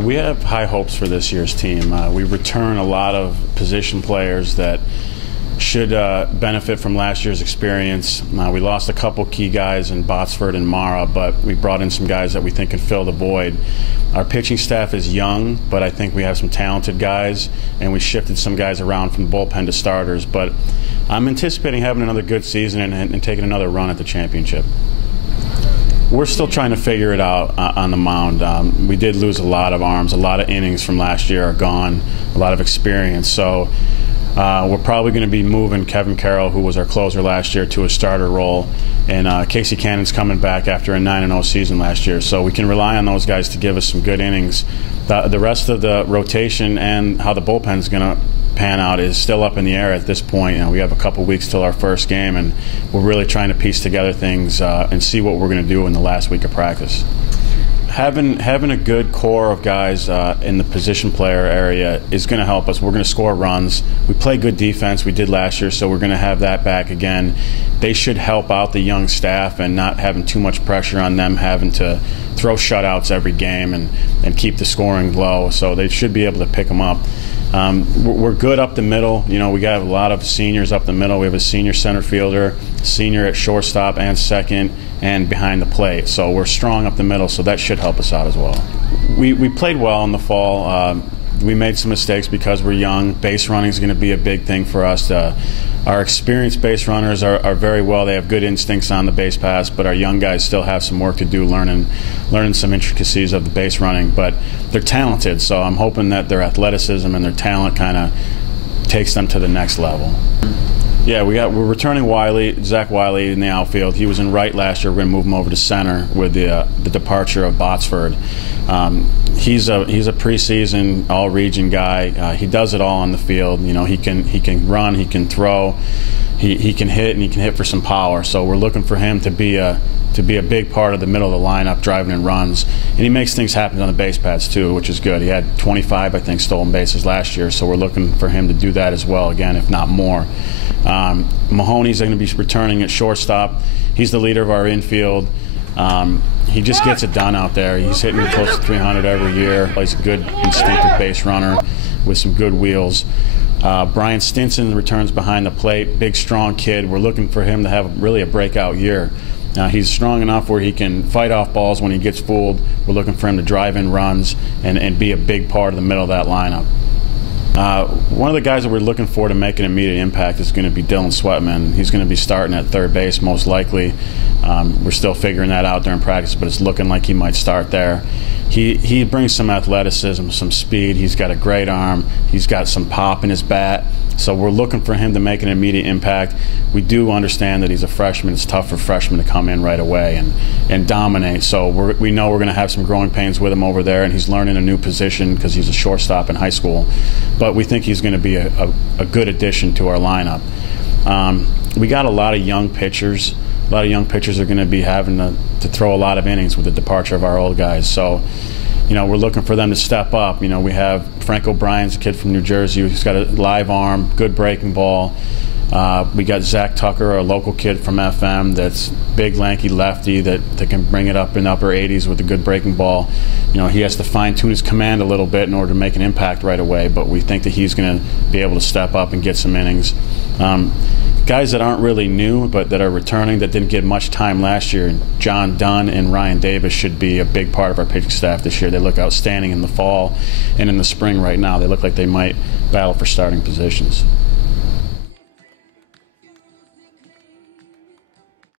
We have high hopes for this year's team. We return a lot of position players that should benefit from last year's experience. We lost a couple key guys in Botsford and Mara, but we brought in some guys that we think can fill the void. Our pitching staff is young, but I think we have some talented guys, and we shifted some guys around from bullpen to starters. But I'm anticipating having another good season and taking another run at the championship. We're still trying to figure it out on the mound. We did lose a lot of arms. A lot of innings from last year are gone, a lot of experience. So we're probably going to be moving Kevin Carroll, who was our closer last year, to a starter role. And Casey Cannon's coming back after a 9-0 season last year. So we can rely on those guys to give us some good innings. The rest of the rotation and how the bullpen is going to pan out is still up in the air at this point. We have a couple weeks till our first game, and we're really trying to piece together things and see what we're going to do in the last week of practice. Having a good core of guys in the position player area is going to help us. We're going to score runs. We play good defense. We did last year, so we're going to have that back again. They should help out the young staff and not having too much pressure on them having to throw shutouts every game and keep the scoring low. So they should be able to pick them up. We're good up the middle. We got a lot of seniors up the middle. We have a senior center fielder, senior at shortstop and second, and behind the plate. So we're strong up the middle, so that should help us out as well. We played well in the fall. We made some mistakes because we're young. Base running is going to be a big thing for us. Our experienced base runners are very well. They have good instincts on the base pass, but our young guys still have some work to do learning some intricacies of the base running. But they're talented, so I'm hoping that their athleticism and their talent kind of takes them to the next level. Yeah, we're returning Zach Wiley in the outfield. He was in right last year. We're going to move him over to center with the departure of Botsford. He's a preseason all-region guy. He does it all on the field. He can run, he can throw, he can hit, and he can hit for some power. So we're looking for him to be a big part of the middle of the lineup, driving in runs. And he makes things happen on the base paths too, which is good. He had 25, I think, stolen bases last year, so we're looking for him to do that as well, again, if not more. Mahoney's going to be returning at shortstop. He's the leader of our infield. He just gets it done out there. He's hitting close to 300 every year. He's a good instinctive base runner with some good wheels. Brian Stinson returns behind the plate. Big, strong kid. We're looking for him to have really a breakout year. He's strong enough where he can fight off balls when he gets fooled. We're looking for him to drive in runs and be a big part of the middle of that lineup. One of the guys that we're looking for to make an immediate impact is going to be Dylan Sweatman. He's going to be starting at third base most likely. We're still figuring that out during practice, but it's looking like he might start there. He brings some athleticism, some speed. He's got a great arm. He's got some pop in his bat. So we're looking for him to make an immediate impact. We do understand that he's a freshman. It's tough for freshmen to come in right away and dominate. So we know we're going to have some growing pains with him over there, and he's learning a new position because he's a shortstop in high school. But we think he's going to be a good addition to our lineup. We got a lot of young pitchers. A lot of young pitchers are going to be having to throw a lot of innings with the departure of our old guys. So, we're looking for them to step up. We have Frank O'Brien's a kid from New Jersey who's got a live arm, good breaking ball. We got Zach Tucker, a local kid from FM that's big, lanky lefty that can bring it up in the upper 80s with a good breaking ball. He has to fine-tune his command a little bit in order to make an impact right away, but we think that he's going to be able to step up and get some innings. Guys that aren't really new but that are returning that didn't get much time last year, John Dunn and Ryan Davis should be a big part of our pitching staff this year. They look outstanding in the fall and in the spring right now. They look like they might battle for starting positions.